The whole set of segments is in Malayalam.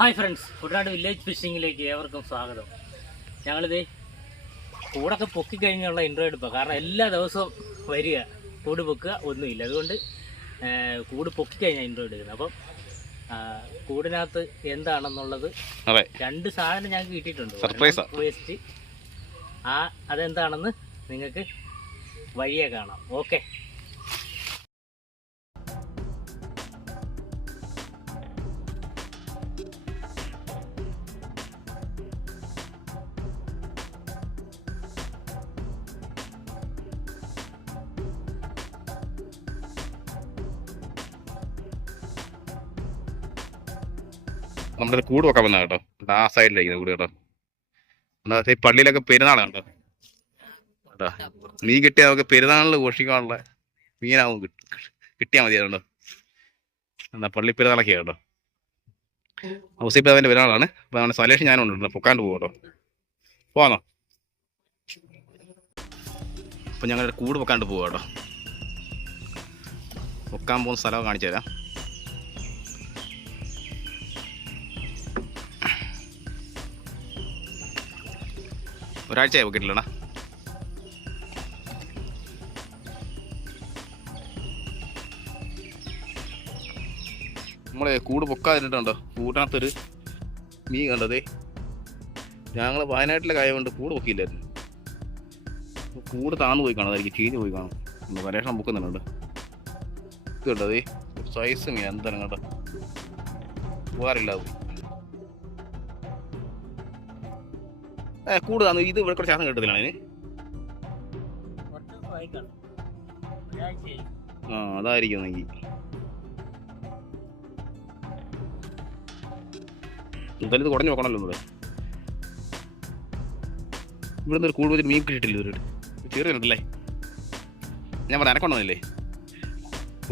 ഹായ് ഫ്രണ്ട്സ് കുട്ടനാട് വില്ലേജ് ഫിഷിങ്ങിലേക്ക് ഏവർക്കും സ്വാഗതം. ഞങ്ങളിത് കൂടൊക്കെ പൊക്കി കഴിഞ്ഞുള്ള ഇൻട്രോ എടുക്കുക കാരണം എല്ലാ ദിവസവും വരിക കൂട് പൊക്കുക ഒന്നുമില്ല. അതുകൊണ്ട് കൂട് പൊക്കി കഴിഞ്ഞാൽ ഇൻട്രോ എടുക്കുന്നത്. അപ്പം കൂടിനകത്ത് എന്താണെന്നുള്ളത് രണ്ട് സാധനം ഞങ്ങൾക്ക് കിട്ടിയിട്ടുണ്ട്. സർപ്രൈസ് ആ അതെന്താണെന്ന് നിങ്ങൾക്ക് വഴിയെ കാണാം. ഓക്കെ. നമ്മുടെ കൂട് വെക്കാൻ വന്ന കേട്ടോ. ആ സൈഡിലായിരിക്കും കൂട് കേട്ടോ. വെച്ചാൽ ഈ പള്ളിയിലൊക്കെ പെരുന്നാളാണ് കേട്ടോ മീൻ കിട്ടിയാൽ നമുക്ക് പെരുന്നാളിൽ ഘോഷിക്കാനുള്ള മീനാവും കിട്ടിയാൽ മതി കേട്ടോ എന്നാ പള്ളി പെരുന്നാളൊക്കെ കേട്ടോ. ഔസിപ്പിതാവിന്റെ പെരുന്നാളാണ്. അപ്പോൾ നമ്മുടെ സലേഷൻ ഞാനും ഉണ്ട്. പൊക്കാണ്ട് പോകും കേട്ടോ. പോവാന്നോ? അപ്പം ഞങ്ങളുടെ കൂട് പൊക്കാണ്ട് പോവാ കേട്ടോ. പൊക്കാൻ പോകുന്ന സ്ഥലം കാണിച്ചു തരാം ഒരാഴ്ചയായി പൊക്കിട്ടില്ലടാ നമ്മളെ കൂട് പൊക്കാതിട്ടുണ്ടോ കൂട്ടിനകത്തൊരു മീൻ കണ്ടതേ. ഞങ്ങൾ വയനാട്ടിലെ കായകൊണ്ട് കൂട് പൊക്കിയില്ലായിരുന്നു. കൂട് താണു പോയി കാണും അതായിരിക്കും ചീഞ്ഞ് പോയി കാണും. നമ്മൾ പരീക്ഷണം പൊക്കുന്നുണ്ട്. ഇത് കണ്ടതേ സൈസ് മീൻ എന്താണ് കേട്ടോ പോകാറില്ല അത്. ഏ കൂട് ഇത് ഇവിടെ ശ്വാസം കിട്ടത്തില്ല അതിന്. ആ അതായിരിക്കും എങ്കിൽ എന്തായാലും ഇത് കുറഞ്ഞു നോക്കണമല്ലോ ഇവിടെ. ഇവിടെ നിന്ന് കൂടുതൽ മീൻ കിട്ടിയിട്ടില്ല ഇവരോട് ചെറിയല്ലേ ഞാൻ പറഞ്ഞ അനക്കൊണ്ടല്ലേ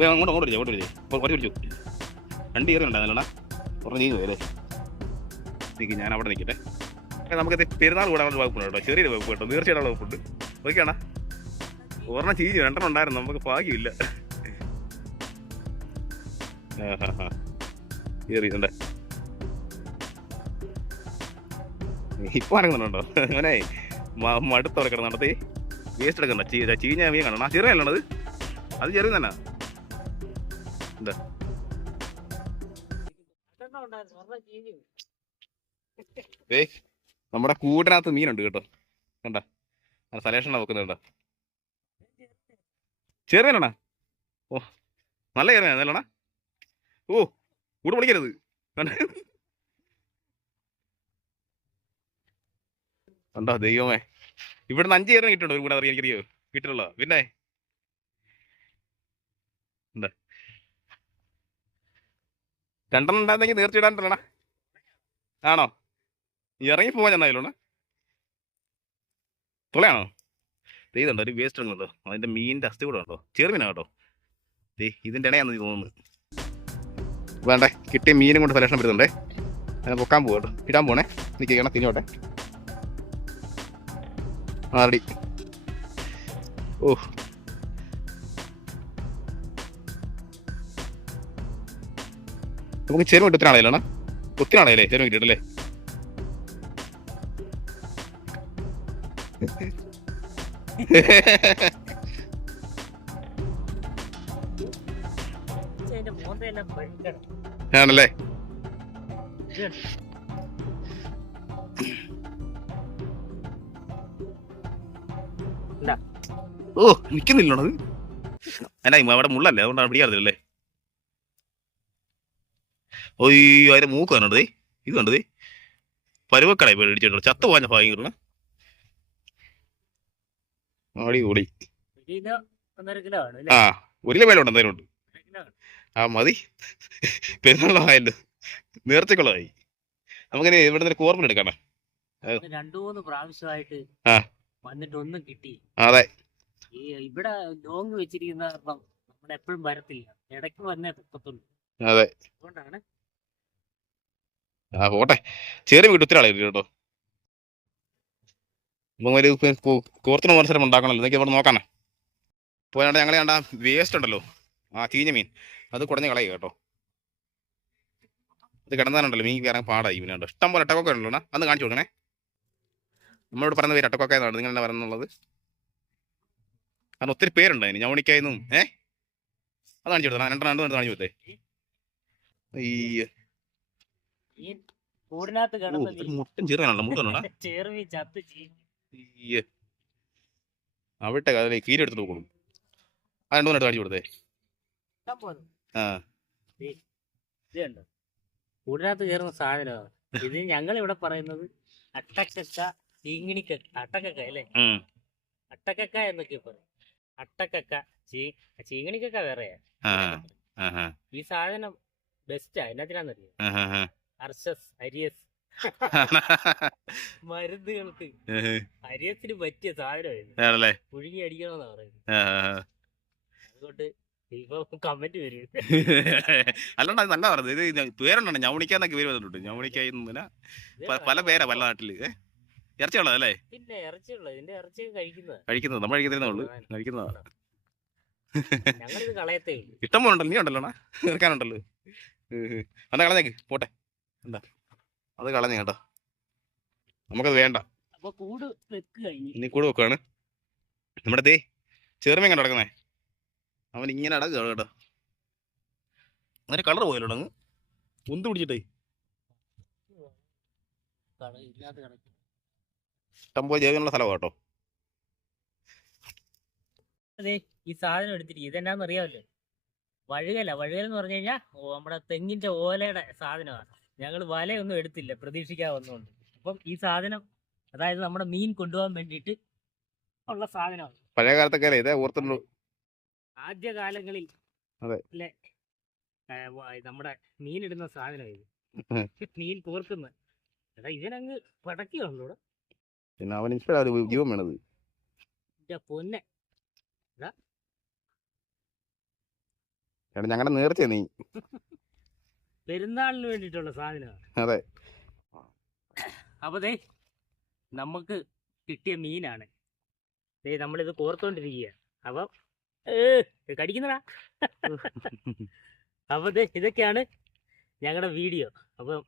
അങ്ങോട്ട് അങ്ങോട്ട് വിളിച്ചു അങ്ങോട്ട് അപ്പോൾ കുറച്ച് വിളിച്ചു രണ്ട് ചെറിയ ഉണ്ടായിരുന്നല്ലടാ കുറഞ്ഞ് നീങ്ങും അല്ലേ? നിൽക്കും ഞാൻ അവിടെ നിൽക്കട്ടെ. ഏ, നമുക്കത് പെരുന്നാൾ കൂടാനുള്ള വകുപ്പുണ്ട് കേട്ടോ. ചെറിയൊരു വകുപ്പ് കേട്ടോ. തീർച്ചയായിട്ടും വകുപ്പുണ്ട്. ഓക്കെയാണോ ഒരെണ്ണം ചീഞ്ഞു രണ്ടെണ്ണം ഉണ്ടായിരുന്നു. നമുക്ക് ഭാഗ്യമില്ല. ഇപ്പൊ അനങ്ങുന്നുണ്ടോ അങ്ങനെ മടുത്തോടെ നടത്തി. വേസ്റ്റ് എടുക്കണ്ട. ചീ ചീഞ്ഞ മീൻ കാണണം ആ ചെറിയ അത്? അത് ചെറിയ തന്നെ എന്താ ഉണ്ടായിരുന്നു. നമ്മുടെ കൂടിനകത്ത് മീനുണ്ട് കേട്ടോ. കണ്ട? സലേഷൻ വെക്കുന്നുണ്ടോ ചെറിയനാ ഓ നല്ല ചെറിയ ഓ കൂട് പൊളിക്കരുത്. കണ്ട? ദൈവമേ. ഇവിടുന്ന് അഞ്ച് ചേർന്ന് കിട്ടുന്നുണ്ടോ ഒരു കൂടെ അറിയാൻ എനിക്കറിയോ? കിട്ടുള്ള പിന്നെ? രണ്ടെണ്ണം ഉണ്ടായിരുന്നെങ്കിൽ നേർച്ചയിടാൻ ആണോ? ഇറങ്ങി പോകാൻ ചെന്നായാലോണ തുളയാണോ? ദേ ഒരു വേസ്റ്റ് ഉണ്ടല്ലോ. അതിന്റെ മീനിന്റെ അസ്ഥി കൂടെ ഉണ്ടോ ചെറുമീനാ കേട്ടോ. ദേ ഇതിന്റെ ഇണയാന്ന് തോന്നുന്നു. വേണ്ടേ കിട്ടിയ മീനും കൊണ്ട് സെലക്ഷൻ വരുന്നുണ്ടേ. അതിനെ പൊക്കാൻ പോകട്ടോ കേട്ടോ. ഇടാൻ പോണേ. എനിക്ക് ചെയ്യണം തിരിഞ്ഞോട്ടെ. ആടി ഓ. നമുക്ക് ചെറുമ ഒത്തിരി ഒത്തിനാളല്ലേ ചെറുമ കിട്ടിയിട്ടല്ലേ അതിന്റെ മോന്തയെല്ലാം പഴുക്കണം ആണല്ലേ. ഓ നിക്കുന്നില്ലോ അത്. എന്നാ അവിടെ മുള്ളല്ലേ അതുകൊണ്ടാണ് പിടിയാറില്ലേ ഓയ്യോ അതിന്റെ മൂക്ക് കണ്ടതേ ഇത്? കണ്ടതേ പരുവക്കടായി പേടിച്ചിട്ടുണ്ടോ ചത്ത പോകാൻ ഭാഗ്യം കിട്ടണം അടി കൂടി കിലോ ഒന്നര കിലോ ആണ് ആ ഒരു കിലോ വേലുണ്ട് എന്തായാലും ഉണ്ട്. ആ മതി. പെരുന്നാളായല്ലോ നേർച്ചക്കുള്ളതായി നമുക്കിനി ഇവിടെ നിന്ന് കോർമ്മ എടുക്കണം രണ്ടു മൂന്ന് പ്രാവശ്യമായിട്ട്. വന്നിട്ട് ഒന്നും കിട്ടി. അതെ. ഈ ഇവിടെ ലോങ് വെച്ചിരിക്കുന്ന നമ്മൾ എപ്പോഴും വരത്തില്ല. ഇടയ്ക്ക് വന്നേ പൊക്കത്തുള്ളൂ. അതെ. അതുകൊണ്ടാണ്. ആ പോട്ടെ. ചെറിയ വീട്ടിൽ ഒത്തിരി ആളെ കേട്ടോ. അപ്പം ഒരു കൂർത്തിന് മത്സരം ഉണ്ടാക്കണമല്ലോ ഇതൊക്കെ ഇവിടെ നോക്കാനാ പോയാണ്ട് ഞങ്ങൾ കണ്ട വേസ്റ്റ് ഉണ്ടല്ലോ ആ തീഞ്ഞ മീൻ അത് കുടഞ്ഞ് കളയുക കേട്ടോ ഇത് കിടന്നാലുണ്ടല്ലോ മീൻ കയറാൻ പാടായി ഇവനുണ്ട് ഇഷ്ടം പോലെ അട്ടക്കൊക്കെ ഉണ്ടല്ലോ അന്ന് കാണിച്ചു കൊടുക്കണേ നമ്മളോട് പറയുന്ന പേര് അട്ടക്കൊക്കെ നിങ്ങൾ എന്താ പറയുന്നുള്ളത് കാരണം ഒത്തിരി പേരുണ്ട് അതിന് ഞവണിക്കായെന്നും ഏ അത് കാണിച്ചു കൊടുത്തണം രണ്ടെണ്ണം രണ്ട് കാണിച്ചു കൊടുത്തേ ഈ മുട്ടും ചെറുതാണല്ലോ മുട്ടണോടാ അവിടെ കഥ കീരി എടുത്ത് നോക്കണം ആ രണ്ടു മൂന്നെടുത്ത് കാണിച്ചു കൊടുത്തേ. ആ. ഇത് കണ്ടോ കൂടിനകത്ത് കയറുന്ന സാധനമാണ് ഇത് ഞങ്ങൾ ഇവിടെ പറയുന്നത് അട്ടക്കക്ക ചീങ്ങിണിക്ക അട്ടക്കക്ക അല്ലേ. അട്ടക്കക്ക എന്നൊക്കെ പറയും അട്ടക്കക്ക ചീ ചീങ്ങിണിക്കക്ക വേറെയാ. ആ ഈ സാധനം ബെസ്റ്റാ എന്നാത്തിനാന്നറിയോ അർഷസ് അരിയസ് മരുന്നുകൾക്ക് ഹരിയത്തിന് പറ്റിയ സാധനമായിരുന്നു പുഴുങ്ങി അടിക്കണമെന്നാ പറയുന്നത്. അതുകൊണ്ട് ഇപ്പൊ കമന്റ് വരും. അല്ലാണ്ട് അത് നല്ല പറഞ്ഞത് ഇത് പേരുണ്ടോ ഞവണിക്കാന്നൊക്കെ പേര് വന്നിട്ടുണ്ട്. ഞവണിക്കായി പല പേരാ പല നാട്ടിൽ. ഇറച്ചി ഉള്ളത് അല്ലേ? പിന്നെ ഇറച്ചിയുള്ളത്. ഇതിന്റെ ഇറച്ചി കഴിക്കുന്നത്. കഴിക്കുന്നത്. നമ്മൾ കഴിക്കുന്നതേ ഉള്ളൂ കഴിക്കുന്നതാ. ഞങ്ങളിത് കളയത്തേ ഉള്ളൂ. ഇഷ്ടം പോലെ ഉണ്ടല്ലോ. നീ ഉണ്ടല്ലോ ഇറക്കാനുണ്ടല്ലോ. എന്നാ കളഞ്ഞേക്ക്. പോട്ടെ. എന്താ? അത് കളഞ്ഞ കേട്ടോ. നമുക്കത് വേണ്ട. അപ്പൊ കൂട് ഇനി കൂട് വെക്കുവാണ്. നമ്മുടെ ദേ ചെറുമീൻ കണ്ടു കിടക്കുന്നേ അവൻ ഇങ്ങനെ അടക്കുക കേട്ടോ അങ്ങനെ കളർ പോയല്ലോ അങ്ങ്? പൊന്ത് പിടിച്ചിട്ടേ. പോലെ ജൈവനുള്ള സ്ഥലമാണ് കേട്ടോ. അതെ ഈ സാധനം എടുത്തിട്ട് ഇതെന്നാന്ന് അറിയാമല്ലോ? വഴുകല. വഴുകൽ എന്ന് പറഞ്ഞു കഴിഞ്ഞാൽ നമ്മുടെ തെങ്ങിന്റെ ഓലയുടെ സാധനമാണ് ഞങ്ങൾ വലയൊന്നും എടുത്തില്ല പ്രതീക്ഷിക്കാവുന്നതുകൊണ്ട്. അപ്പം ഈ സാധനം അതായത് നമ്മുടെ മീൻ കൊണ്ടുപോകാൻ വേണ്ടിയിട്ട് ഉള്ള സാധനമാണ്. പഴയ കാലത്തൊക്കെ ഇതേ ഓർത്തുള്ളൂ അതെ. ലെ, നമ്മുടെ മീനിടുന്ന സാധനം ഇത്. മീൻ കോർക്കുന്ന എടാ ഇതിനങ്ങ് പടക്കിയുള്ളൂ പിന്നെ അവൻ ജീവൻ വേണത്. പൊന്നെ. ഞങ്ങളുടെ നേർച്ചയാണ് നീ. പെരുന്നാളിന് വേണ്ടിയിട്ടുള്ള സാധനമാണ്. അതെ. അപ്പൊ ദേ നമുക്ക് കിട്ടിയ മീനാണ്. ദേ നമ്മളിത് കോർത്തോണ്ടിരിക്കുക അപ്പം ഏ കടിക്കുന്നടാ. അപ്പൊ ദേ ഇതൊക്കെയാണ് ഞങ്ങളുടെ വീഡിയോ. അപ്പം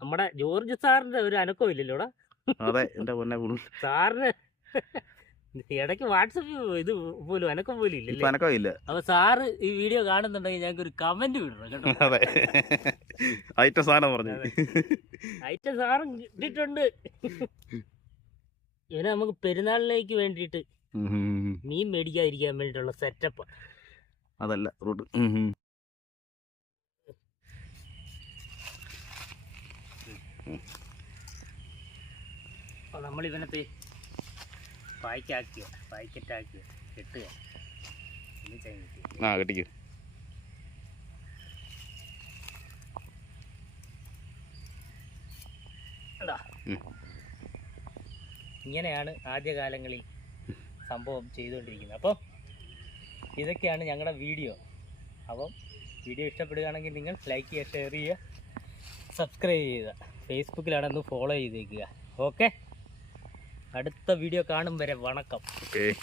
നമ്മുടെ ജോർജ് സാറിന്റെ ഒരു അനക്കം ഇല്ലല്ലോടാ. അതെ എന്റെ പൊന്നെ സാറിന് ഇടയ്ക്ക് വാട്സപ്പ് ഇത് പോലും അനക്കം പോലും ഇല്ല അനക്കം ഇല്ല. അപ്പൊ സാറ് ഈ വീഡിയോ കാണുന്നുണ്ടെങ്കിൽ ഞങ്ങൾക്ക് ഒരു കമന്റ് വിടണം കേട്ടോ. അതെ. ഐറ്റ സാധനം പറഞ്ഞു. ഐറ്റ സാറും കിട്ടിട്ടുണ്ട് ഇവനെ നമുക്ക് പെരുന്നാളിലേക്ക് വേണ്ടിയിട്ട് മീൻ മേടിക്കാതിരിക്കാൻ വേണ്ടിയിട്ടുള്ള സെറ്റപ്പ് അതല്ല റൂട്ട് ഇവനത്തെ പായ്ക്കാക്കിയോ? പായ്ക്കറ്റാക്കിയോ? കെട്ടുക ആ കെട്ടിക്കോ? ഇങ്ങനെയാണ് ആദ്യകാലങ്ങളിൽ സംഭവം ചെയ്തുകൊണ്ടിരിക്കുന്നത്. അപ്പോൾ ഇതൊക്കെയാണ് ഞങ്ങളുടെ വീഡിയോ. അപ്പം വീഡിയോ ഇഷ്ടപ്പെടുകയാണെങ്കിൽ നിങ്ങൾ ലൈക്ക് ചെയ്യുക ഷെയർ ചെയ്യുക സബ്സ്ക്രൈബ് ചെയ്യുക. ഫേസ്ബുക്കിലാണെന്ന് ഫോളോ ചെയ്തേക്കുക. ഓക്കെ അടുത്ത വീഡിയോ കാണും വരെ വണക്കം. ഓക്കേ.